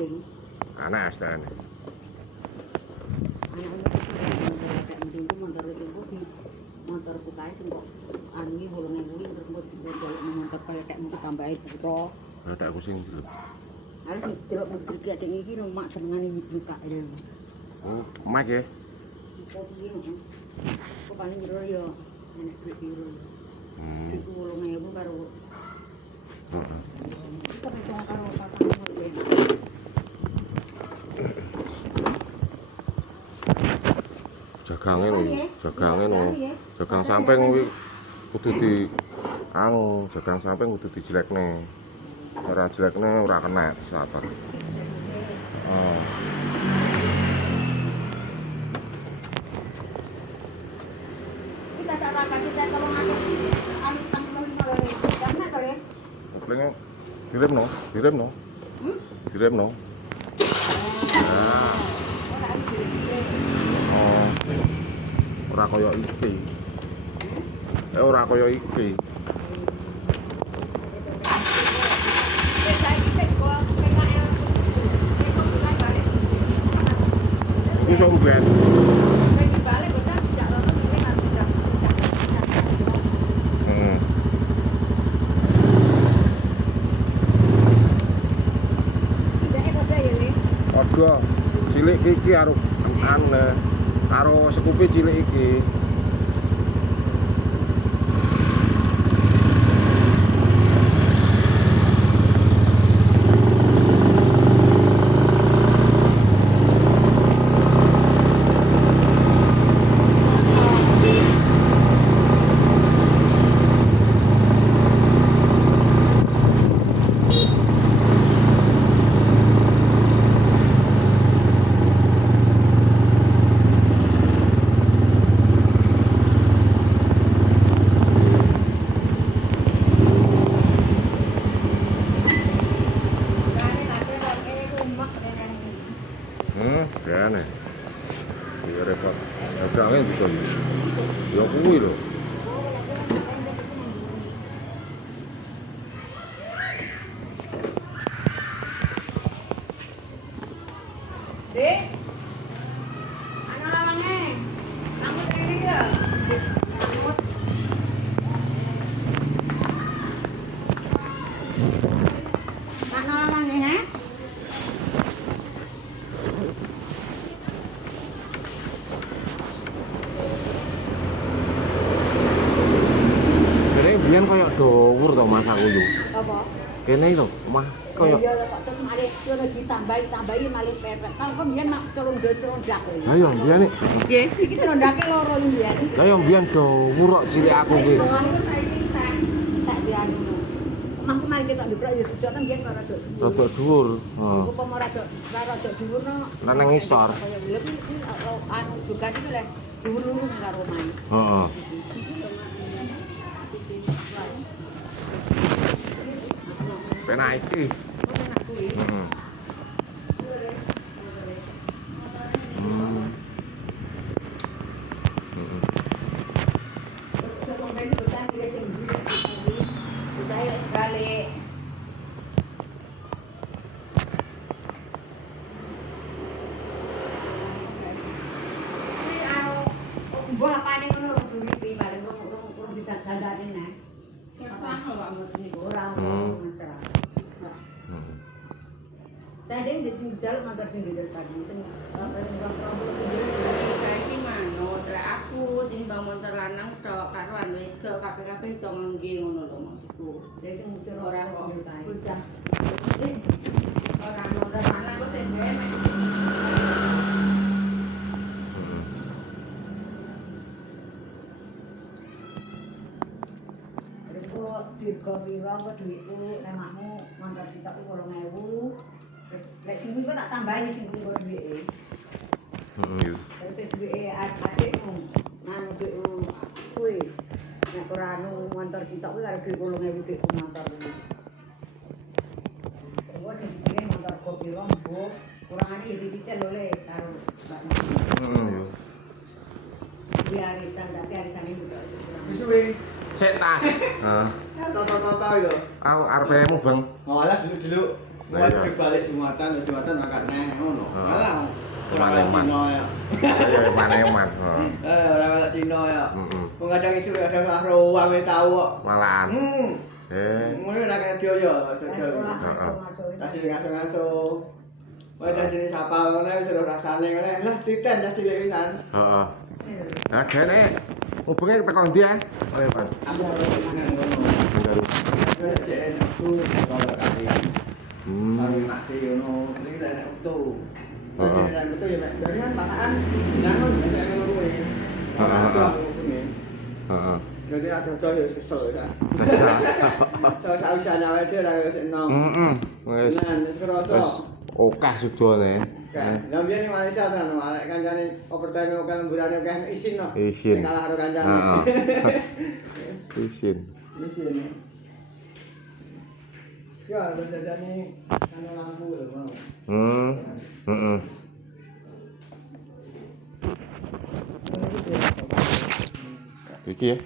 Ding. Anak STN. Anaknya kayak mendingku motor itu motorku kae sing kok anu iki 8.000 terus motor kayak mungkin tambahin putro. Ada aku sing dulu. Harus delok mobil ki adek iki mak senengane buka ya. Oh, Mike ya. Kok piye heeh. Kok paling jero ya enek duit piro. Iku 8.000 karo Heeh. karo kakakmu ya. Jagange lho. Jagang samping kuwi kudu di jagang samping kudu dijelekne. Ora jelekne ora kena disater. Oh. Kita tak rapat kita tolong aku anu tanggung karena to le. Koplinge diremno. Diremno. Nah. Oh. Ora kaya iki. Ora kaya iki. Iso mben. Padha cilik iki karo karo sekupi cilik iki. Kene. Ya repot. Dagange juga. Ya kuwi lho. Dek. Ana lawange. Kamu ini ya. Ana lawange he? Biyen koyo dhuwur to Mas aku yo. Apa? Kene lho, omah koyo. Ya kok terus malih ngono ditambahi malih pepet. Kok biyen mak celung-celundak. Lah yo biyen Nggih, iki celundake loro iki biyen. Lah yo biyen dhuwur kok cilik aku ki. Tak dianu. Omahku mari ketok ndubruk ya sejak kan biyen karo Rada dhuwur. Heeh. Apa ora rada dhuwur no. Lah nang ngisor. Kaya lha iki anu juga iki lho dhuwur-dhuwur karo omahe. Heeh. Penak iki. Heeh. Mbah apane ngono duripi paling rong ditandani nek. Kesah kok mboten niku ora ono masalah. Bisa. Tadi dadi dalem motor sing ndel tadi sing saiki manut lek aku timbang motor lanang tok karo anu wedok kabeh-kabeh iso ngengge ngono lho maksudku. dadi sing muncul Ora kok kok kae. bocah. Ora motor lanang kok sing enek. Dirgo piro kok duitku nek makmu motor sitok 8.000. Terus lek sing kuwi kok tak tambahi sing kuwi kok duwike. Heeh. Terus duwike adikmu nang duitku kuwi. Nek ora anu motor sitok kuwi karo duit 8.000 duitku motor kuwi. Kok dipikir motor kok piro mbok kurangane ya dicicil lho le karo Mbak. Heeh yo. Kuwi arisan tapi arisane juga. Wis wis. Sik tas. Heeh. Toto-toto yo. Aku arepe mubeng. Ngolah dulu-dulu. Lah iya. Wah, balik Jumatan makan neh ngono. Heeh. Alah. Eman-eman. Cina ya. Ya eman-eman. Heeh. Ora melok Cina ya. Heeh. Wong kadang isu kadang lah ruang wis tau kok. Malahan. Ngono ora kena dioyo, dodol. Heeh. Kasih ngaso-ngaso. Wae tadi sapal ngene wis ora rasane ngene. Lah titen dah cilik pisan. Heeh. Nah, kene hubunge teko ndi ya? Oh, Pak. Aku ora ngono. Baru. Wis jek aku kalau kali. Kali mati ngono, iki lek nek utu. Heeh. Nek utu ya mek kan pakaan nyangon nek ngono kuwi. Heeh. Heeh. Jadi ada dodol ya kesel kan. Kesel. Sak usah nyawe dhewe ra wis enom. Heeh. Wis Nah, kerasa. wis akeh sudone. Kan, lah biyen ning Malaysia kan, malek kancane overtime kok lemburane akeh isin no. Isin. Kalah karo kancane. Heeh. Isin. Isin. Ya, dadane ana lampu lho, mau. Heeh. Iki ya.